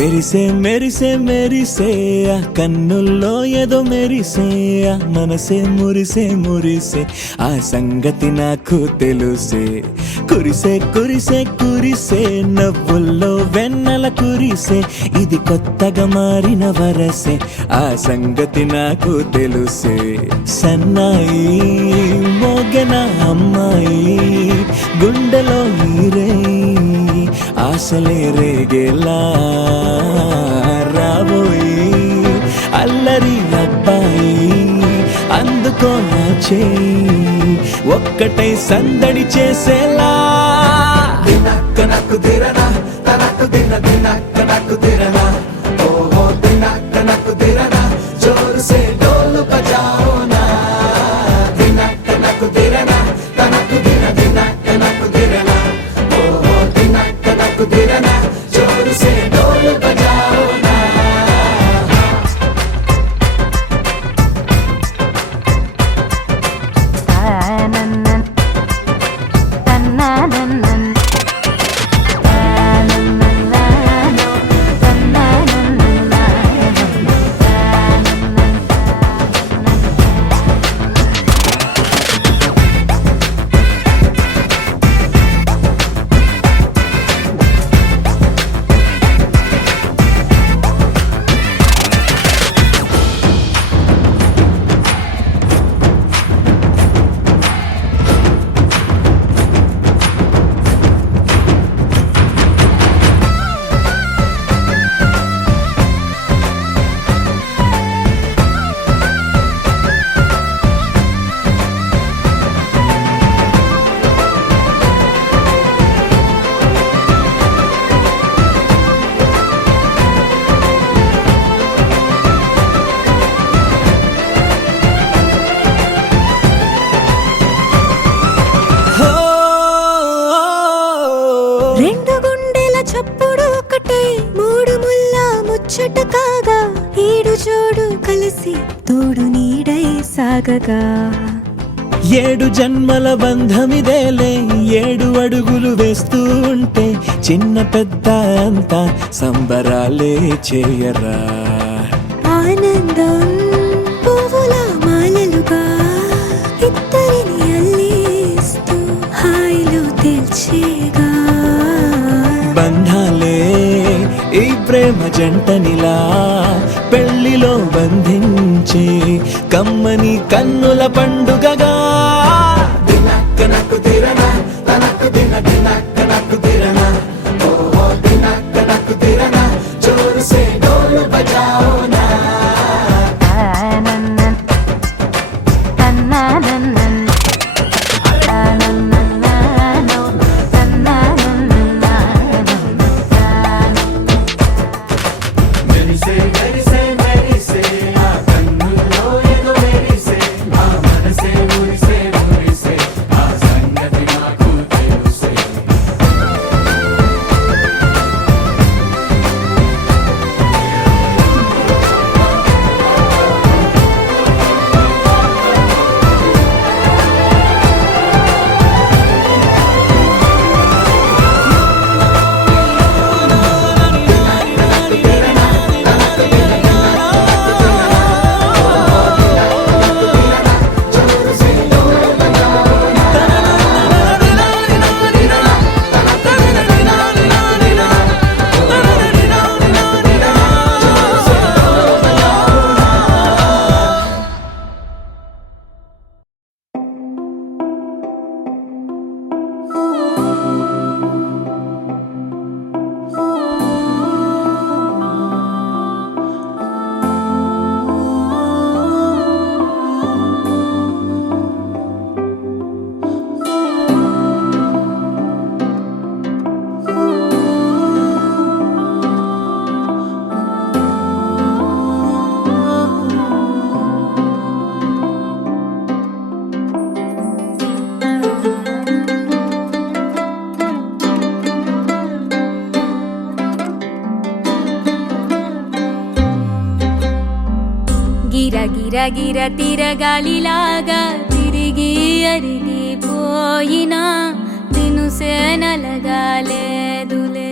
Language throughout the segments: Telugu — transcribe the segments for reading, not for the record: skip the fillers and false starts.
మెరిసే మెరిసే మెరిసే ఆ కన్నుల్లో ఏదో మెరిసే ఆ మనసే మురిసే మురిసే ఆ సంగతి నాకు తెలుసే. కురిసే కురిసే కురిసే నవ్వుల్లో వెన్నెల కురిసే ఇది కొత్తగా మారిన వరసే ఆ సంగతి నాకు తెలుసే. సన్నాయి మోగన అమ్మాయి గుండెలో ఈరే ఆశలే రేగేలా రాబోయి అల్లరి అబ్బాయి అందుకో నా చేయి ఒక్కటై సందడి చేసేలా. దినక్క నాకు దిరనా తనకు దిన దినక్క నాకు దిరనా ఓహో దినక్క నాకు దిరనా జోరు సే డోలు బజాओ నా. దినక్క నాకు దిరనా తనకు దిన దినక్క నాకు దిరనా ఓహో దినక్క నాకు దిరనా జోరు సే డోలు బజాओ నా. రెండు గుండెల చప్పుడు ఒకటే మూడు ముల్ల ముచ్చట కాగా ఈడు జోడు కలిసి తోడు నీడై సాగగా. ఏడు జన్మల బంధమిదేలే ఏడు అడుగులు వేస్తూ ఉంటే చిన్న పెద్ద అంతా సంబరాలే చేయరా. ఆనందం పువ్వుల మాలలుగా ఇద్దరిని అల్లేస్తూ హాయిలో తెల్చేగా. బంధాలే ఈ ప్రేమ జంటనిలా పెళ్లిలో బంధించి కమ్మని కన్నుల పండుగగా. దినక్క నాకు దిరనా తనకు దిన దినక్క నాకు దిరనా ఓహో దినక్క నాకు దిరనా జోరు సే డోలు బజాओ నా. మెరిసే మెరిసే మెరిసే ఆ కన్నుల్లో ఏదో మెరిసే ఆ మనసే మురిసే మురిసే ఆ సంగతి నాకు తెలుసే. గిరగిర తిరగాలిలాగా తిరిగి అరిగిపోయినా తినుసే నలగాలేదులే.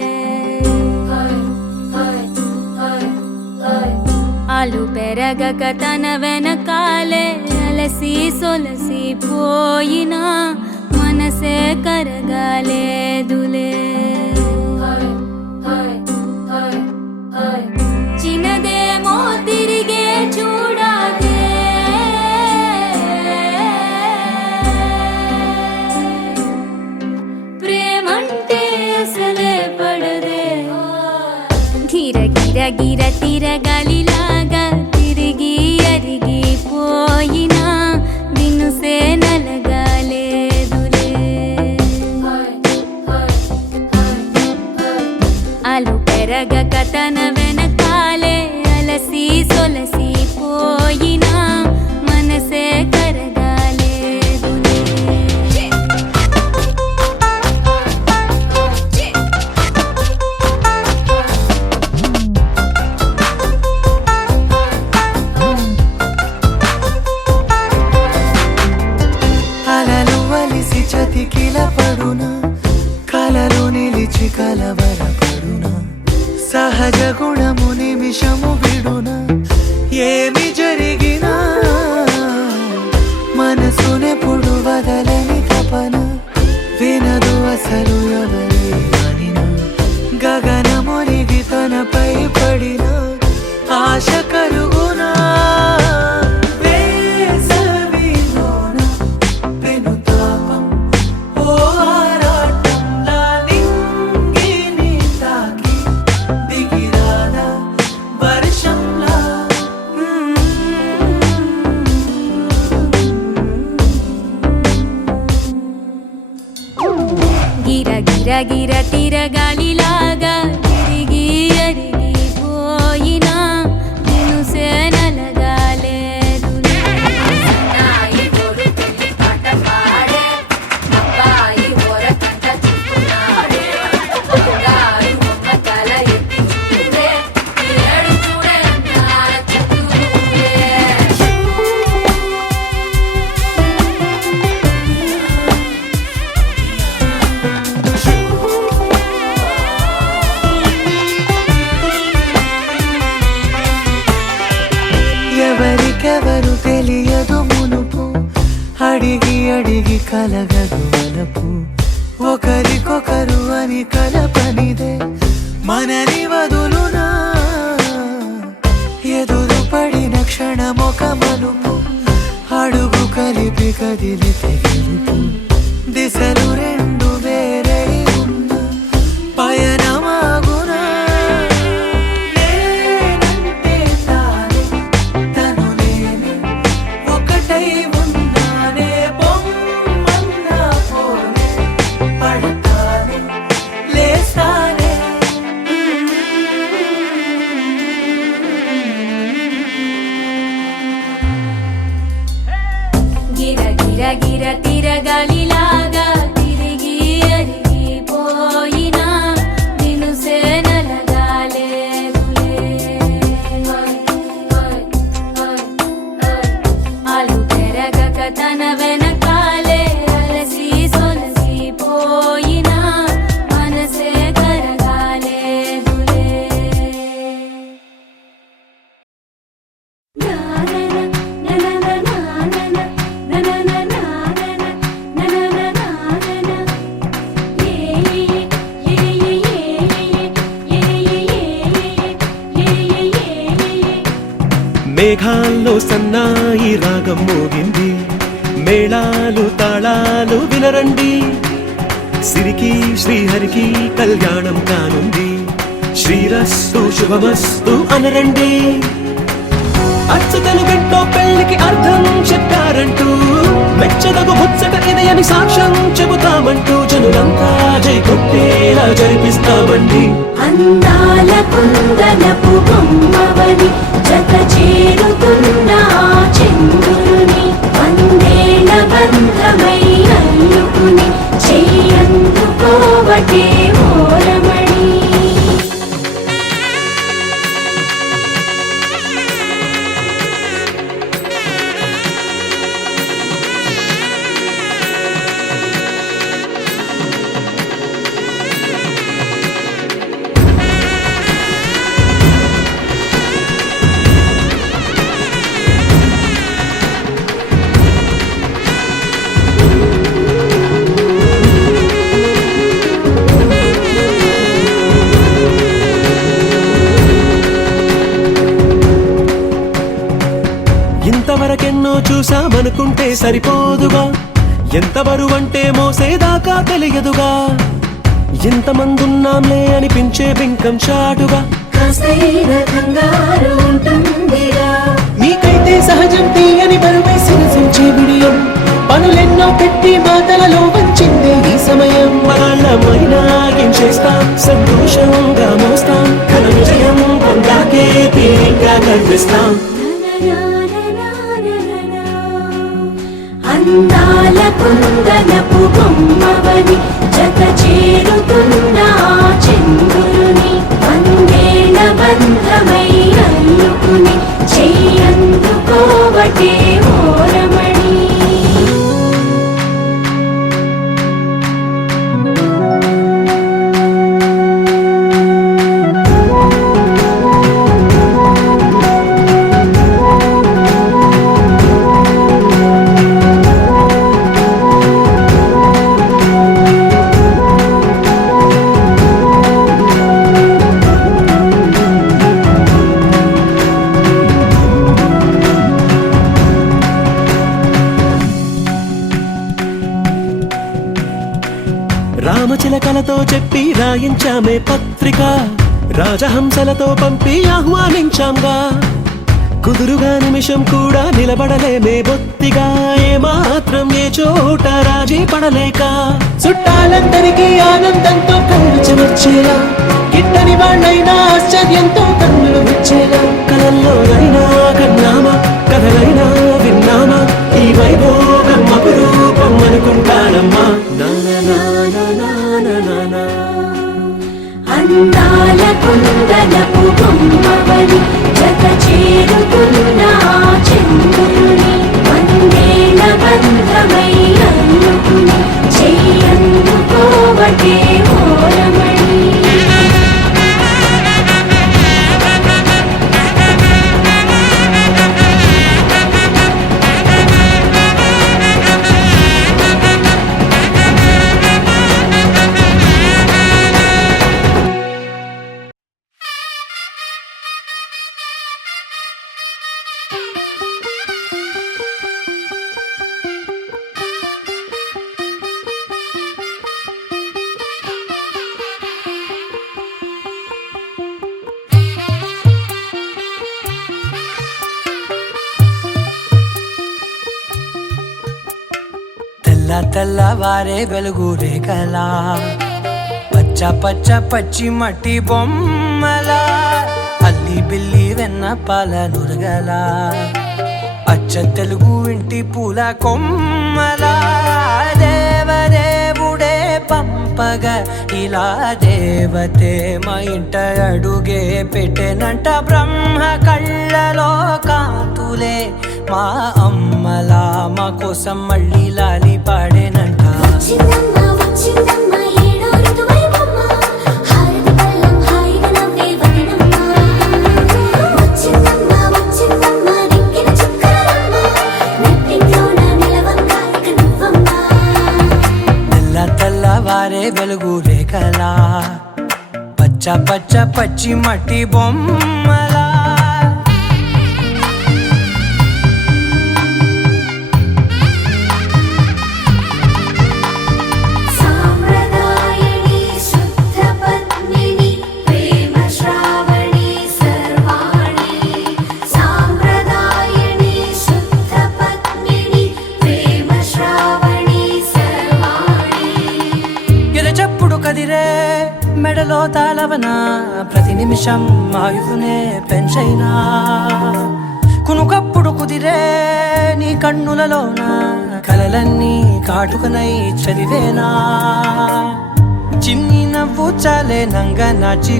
ఆలు పెరగక తన వెనకాలే అలసి సొలసి పోయినా మనసే కరగాలేదులే. చిన్నదేమో తిరిగే చూడాదే, ప్రేమంటే అసలే పడదే. గిర గిర గిర తిరగాలిలాగా తిరిగి అరిగిపోయినా దినుసే నలగాలేదులే. ఆలు పెరగక తన వెనకాలే అలసి సొలసి పోయినా మనసే కరగాలేదులే. అలలు వలిసి చతికిల పడునా, కలలు నిలిచి కలవరపడునా, సహజ గుణము నిమిషము విడునా. ఏమి జరిగినా మనసునెప్పుడు వదలని తపన, వినదు అసలు ఎవరి అనినా. గగనమునిగి తనపై పడిన ఆశ కలుగునా. వేసవిలోన పెనుతాపం ఓ ఆరాటంలా నింగిని తాకి దిగిరాదా వర్షంలా. గిర గిర గిర తిరగాలిలాగా తిరిగి అరిగిపోయినా దినుసే నలగాలేదులే. ఎవరికెవరు తెలియదు మునుపు, అడిగి అడిగి కలగదు వలపు. ఒకరికొకరు అని కలపనిదే మనని వదులునా. ఎదురు పడిన క్షణమొక మలుపు, అడుగు కలిపి కదిలితే గెలుపు. దిశలు రెండు వేరై ఉన్న పయనమాగునా. నేనంటే తానే, తను నేనే, ఒకటై ఉన్నానే. బొమ్మన్నా పోనే, పడతానే, లేస్తానే. గిర గిర గిర తిరగాలిలాగా తిరిగి అరిగిపోయినా దినుసే నలగాలేదులే. ఆలు పెరగక తన వెనకాలే అలసి సొలసి పోయినా మనసే కరగాలేదులే. మేఘాల్లో సన్నాయి రాగం మోగింది, మేళాలు తాళాలు వినరండి. సిరికి శ్రీహరికి కళ్యాణం కానుంది, శ్రీరస్తు శుభమస్తు అనరండి. అచ్చతలు గంటో పెళ్లికి అర్థం చెప్పారంటూ, మెచ్చదగు ముచ్చట ఇది అని సాక్ష్యం చెబుతామంటూ జనులంతా జై కొట్టేలా జరిపిస్తామండి. అందాల కుందనపు బొమ్మవని జత చేరుతున్న ఆ చంద్రుని వందేళ్ల బంధమై అల్లుకుని చెయ్యందుకోవటే ఓరమణి. చూసామనుకుంటే సరిపోదుగా, ఎంత బరువంటే మోసేదాకా తెలియదుగా, ఎంతమందున్నాంలే అనిపించే బింకం చాటుగా. కాస్తైన కంగారు ఉంటుందిగా, నీకైతే సహజం తీయని బరువే సిరసించే బిడియం, పనులెన్నో పెట్టి మాటలలో వంచిందే ఈ సమయం. వాళ్ళమైనా ఏం చేస్తాం, సంతోషంగా మోస్తాం, ఘన విజయం పొందాకే తీరిగ్గా కనిపిస్తాం. అందాల కుందనపు బొమ్మవని జత చేరుతున్న ఆ చంద్రుని వందేళ్ల బంధమై అల్లుకుని చెయ్యందుకోవటే ఓరమణి. రామచిలకలతో చెప్పి రాయించామే పత్రిక, రాజహంసలతో పంపి ఆహ్వానించాంగా, కుదురుగా నిమిషం కూడా నిలబడలేమే బొత్తిగా, ఏమాత్రం ఏ చోట రాజీ పడలేక, చుట్టాలందరికీ ఆనందంతో కళ్ళు చెమర్చేలా, గిట్టని వాళ్ళైనా ఆశ్చర్యంతో కన్నులు వచ్చేలా, కలల్లోనైనా కన్నామా కథలైనా విన్నామా, ఈ వైభోగం అపురూపం అనుకుంటానమ్మా. అందాల కుందనపు బొమ్మవని జత చేరుతున్న ఆ చంద్రుని వందేళ్ల బంధమై అల్లుకుని చెయ్యందుకోవటే ఓరమణి. తెల్లవారే వెలుగు రేఖలా, పచ్చ పచ్చ పచ్చి మట్టి బొమ్మలా, అల్లి బిల్లి వెన్న పాల నురగలా, అచ్చ తెలుగు ఇంటి పూల కొమ్మలా, దేవదేవుడే పంపగా ఇలా దేవతే మా ఇంట అడుగే పెట్టెనంట, బ్రహ్మ కళ్ళలో కాంతులే మా అమ్మలా మా కోసం మళ్ళీ లాలి పాడేనంట. వచ్చిందమ్మ వచ్చిందమ్మ ఏడో ఋతువై బొమ్మ, హారతి పళ్ళం హాయిగా నవ్వే వదనమ్మ. వచ్చిందమ్మ వచ్చిందమ్మ నెక్కిన చుక్కలమ్మ, నెట్టింట్లోన నిలవంగా ఇక నువ్వమ్మ. తెల్లవారే వెలుగు రేఖలా, పచ్చ పచ్చ పచ్చి మట్టి బొమ్మలా. సాంప్రదాయని శుద్ధ పద్మిని ప్రేమ శ్రావణి సర్వాణి. సాంప్రదాయని శుద్ధ పద్మిని ప్రేమ శ్రావణి సర్వాణి. ఎరచప్పుడు కదిరే మెడలో తాళవన, ప్రతి నిమిషం ఆయువునే పెంచైనా, కునుకప్పుడు కుదిరే నీ కన్నులలోన కలలన్నీ కాటుకనై చదివేనా, చిన్ని నవ్వు చాలే నంగ నాచి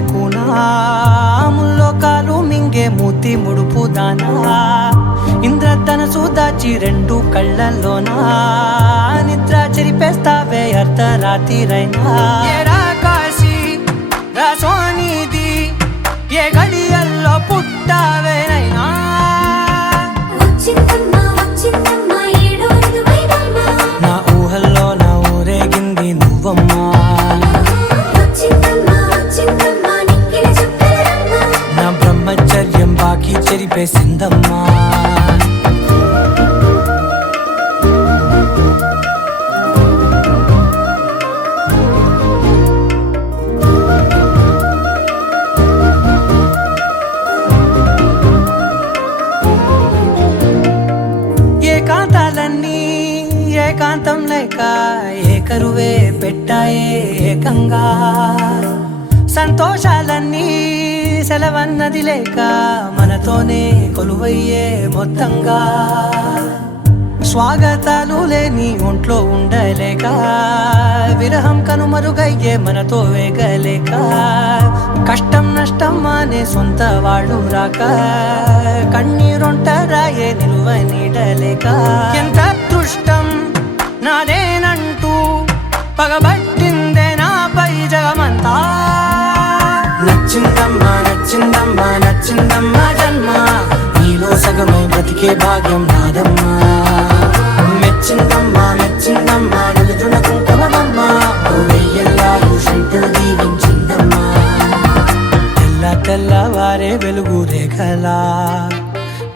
ముల్లోకాలు మింగే మూతి ముడుపు దానా, ఇంద్రధనసు దాచి రెండు కళ్ళల్లోనా, నిద్ర చెరిపేస్తావే అర్ధరాత్రిరైనా. సోనిది ఏ గడియల్లో పుట్టావేనైనా. వచ్చిందమ్మ వచ్చిందమ్మ ఏడో ఋతువై బొమ్మ, నా ఊహల్లో నా ఊరేగింది నువ్వమ్మా. వచ్చిందమ్మ వచ్చిందమ్మ నెక్కిన చుక్కలమ్మ, నా బ్రహ్మచర్యం బాకీ చెరిపేసిందమ్మా. ఏకంగా సంతోషాలన్నీ సెలవన్నది లేక మనతోనే కొలువయ్యే మొత్తంగా స్వాగతాలు లేని ఒంట్లో ఉండలేక విరహం కనుమరుగయ్యే మనతో వేగలేక కష్టం నష్టం అనే సొంత వాళ్ళు రాక కన్నీరొంటరాయే నిలువ నీడలేక ఎంత అదృష్టం నాదేనంటూ పగబట్టిందే నాపై జగమంతా నచ్చిందమ్మా నచ్చిందమ్మా నచ్చిందమ్మా జన్మ నీలో సగమై బ్రతికే భాగ్యం నాదమ్మా మెచ్చిందమ్మా మెచ్చిందమ్మా నిలుచున కుంకుమమ్మా వెయ్యల్లాలు శంకరు దీవించిందమ్మా తెల్ల తెల్లవారే వెలుగు రేఖలా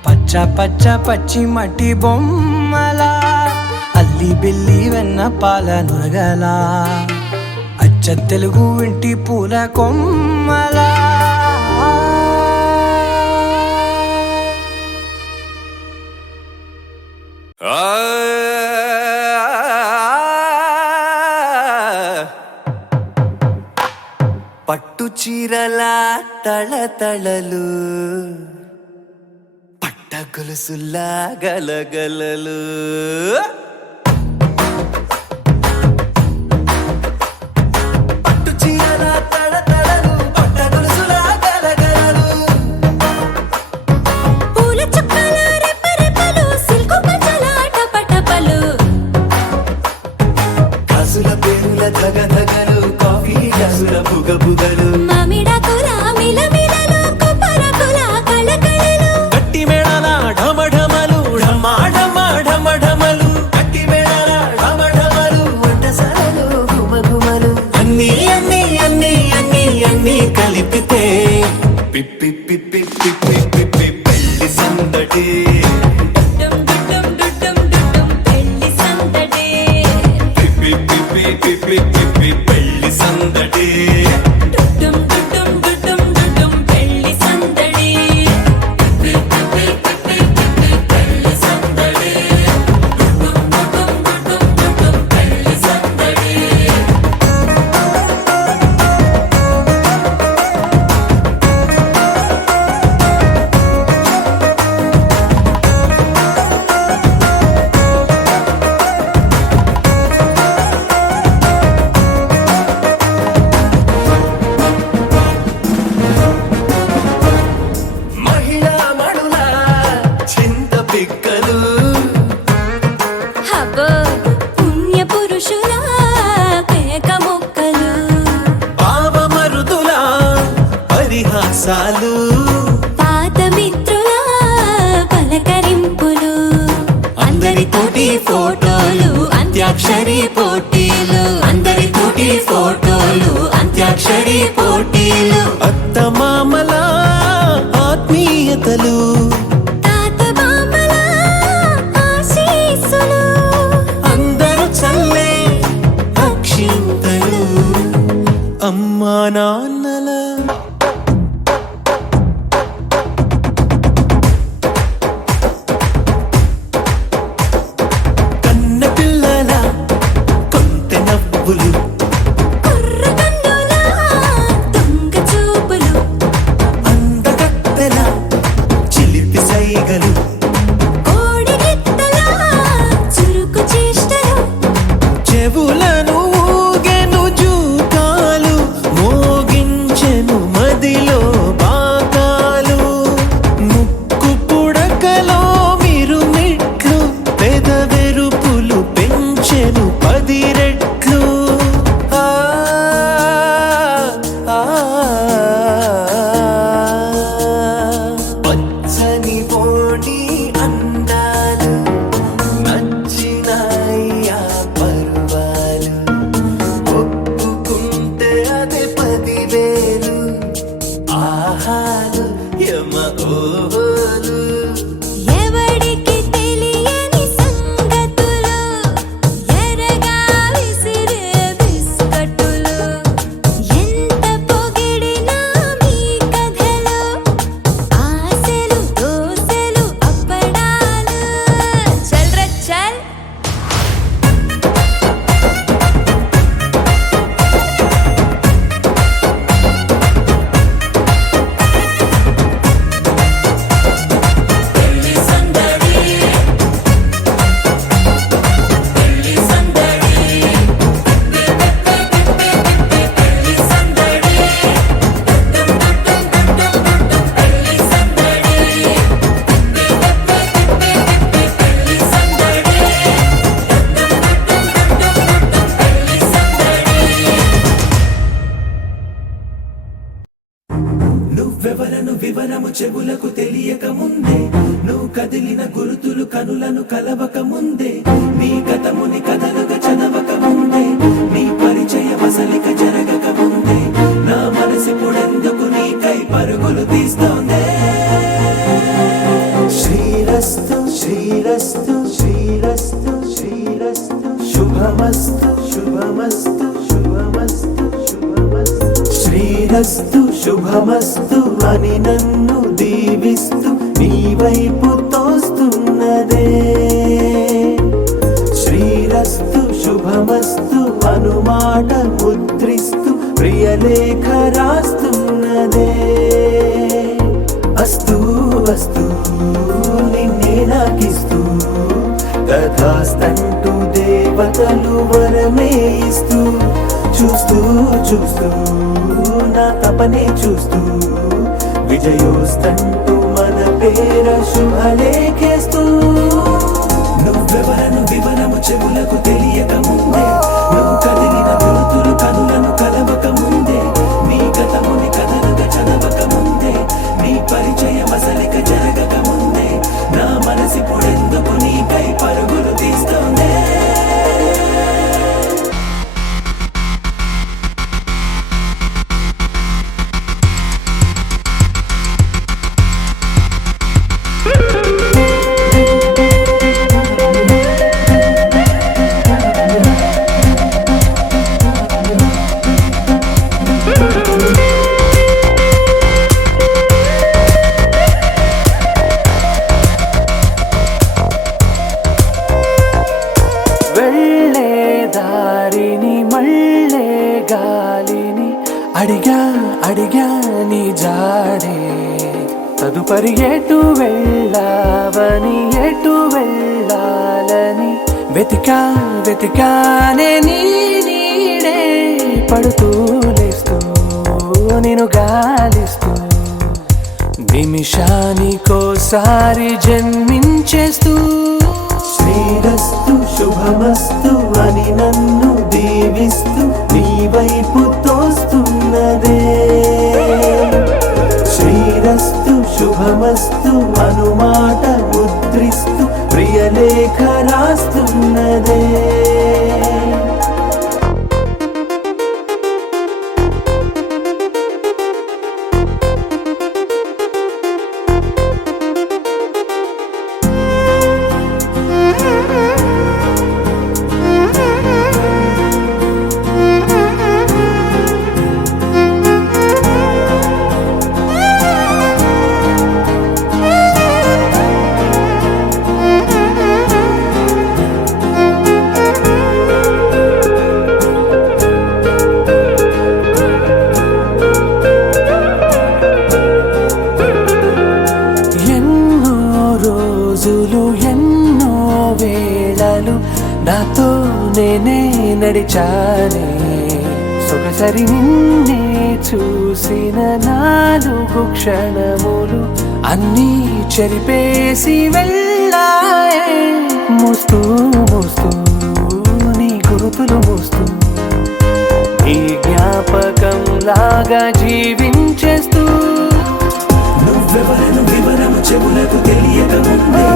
పచ్చ పచ్చ పచ్చి మట్టి బొమ్మలా అల్లి బిల్లి వెన్న పాల నురగలా అచ్చ తెలుగు ఇంటి పూల కొమ్మలా పట్టు చీరల తళతళలు పట్ట గొలుసుల్లా గలగలలు పట్టు చీరల తళతళలు పట్ట గొలుసుల్లా గలగలలు పూల చుక్కల రెపరెపలు సిల్కు పచ్చల టపటపలు కాసుల పేరుల ధగధగలు కాఫీ గ్లాసుల బుగబుగలు మామిడాకుల మిలమిలలు కొబ్బరకుల కళకళలు గట్టి మేళాల ఢమఢమలు ఢమాఢమలు గట్టి మేళాల ఢమఢమలు వంటసాలలు గుమగుమలు అన్నీ అన్నీ అన్నీ అన్నీ అన్నీ కలిపితే పిప్పి పిప్పి పిప్పి పిప్పి పెళ్లి సందడి డుమ్ డుమ్ డుమ్ డుమ్ పెళ్లి సందడి పిప్పి పిప్పి పిప్పి పిప్పి పెళ్లి సందడి డుమ్ డుమ్ డుమ్ డుమ్ పెళ్లి సందడి పిప్పి పిప్పి పిప్పి పిప్పి పెళ్లి సందడి డుమ్ డుమ్ డుమ్ పెళ్లి సందడి మహిళా మణుల చింత పిక్కలు హబ్బో పుణ్య పురుషుల పేక మొక్కలు పావమరుదుల పరిహాసాలు పాత మిత్రుల పలకరింపులు అందరితోటి ఫోటోలు అంత్యాక్షరి పోటీలు అందరితోటి ఫోటోలు అంత్యాక్షరి పోటీలు అత్తమామల ఆత్మీయతలు తాత బామ్మల ఆశీస్సులు అందరూ చల్లే అక్షింతలు అమ్మా నాన్నల కన్న పిల్లల కొంటె నవ్వులు కుర్ర కన్నుల దొంగ చూపులు అందగత్తెల చిలిపి సైగలు కోడి గిత్తల చురుకు చేష్టలు చెవులను ఊగెను జూకాలు మోగించెను మరి చెవులకు తెలియక ముందే నువ్వు కదిలిన గురుతులు కనులను కలవక ముందే నీ గతముని కథలుగా చదవక ముందే నీ పరిచయ వసలిక జరగక ముందే నా మనసిప్పుడెందుకు నీకై పరుగులు తీస్తోందే శ్రీరస్తు శ్రీరస్తు శ్రీరస్తు శ్రీరస్తు శుభమస్తు శుభమస్తు శుభమస్తు శుభమస్తు శ్రీరస్తు శుభమస్తు అని నన్ను దీవిస్తూ నీ వైపు తోస్తున్నదే శ్రీరస్తు శుభమస్తు అనుమాట ముద్రిస్తూ ప్రియలేఖ రాస్తున్నదే అస్తు అస్తు నిన్నే నాకిస్తూ తథాస్తంటూ దేవతలు వరమే ఇస్తూ చూస్తూ చూస్తూ నా తపనే చూస్తూ విజయోస్తంటూ మన పేర శుభలేఖేస్తూ నువ్వెవరను వివరము చెవులకు తెలియక ముందే నువ్వు కదిలిన గురుతులు కనులను కలవక ముందే నీ గతముని కథలుగా చదవక ముందే నీ పరిచయ వసలిక జరగక ముందే నా మనసిప్పుడెందుకు నీకై పరుగులు తీస్తోందే వెళ్ళే దారిని మళ్ళే గాలిని అడిగా అడిగా నీ జాడే తదుపరి ఎటు వెళ్ళావని ఎటు వెళ్ళాలని వెతికా వెతికానే నీ నీడే పడుతూ లేస్తూ నేను గాలిస్తూ నిమిషానికోసారి జన్మించేస్తూ శ్రీరస్తు శుభమస్తు అని నన్ను దీవిస్తూ నీ వైపు తోస్తున్నదే శ్రీరస్తు శుభమస్తు అనుమాట ముద్రిస్తూ ప్రియలేఖ రాస్తున్నదే ఎన్నో వేళలు నాతో నేనే నడిచానే సొగసరి నిన్నే చూసిన 4 క్షణములు అన్నీ చెరిపేసి వెళ్ళాయే మోస్తూ మోస్తూ నీ గురుతులు మోస్తూ ఈ జ్ఞాపకం లాగా జీవించేస్తూ నువ్వెవరను వివరము చెవులకు తెలియక ముందే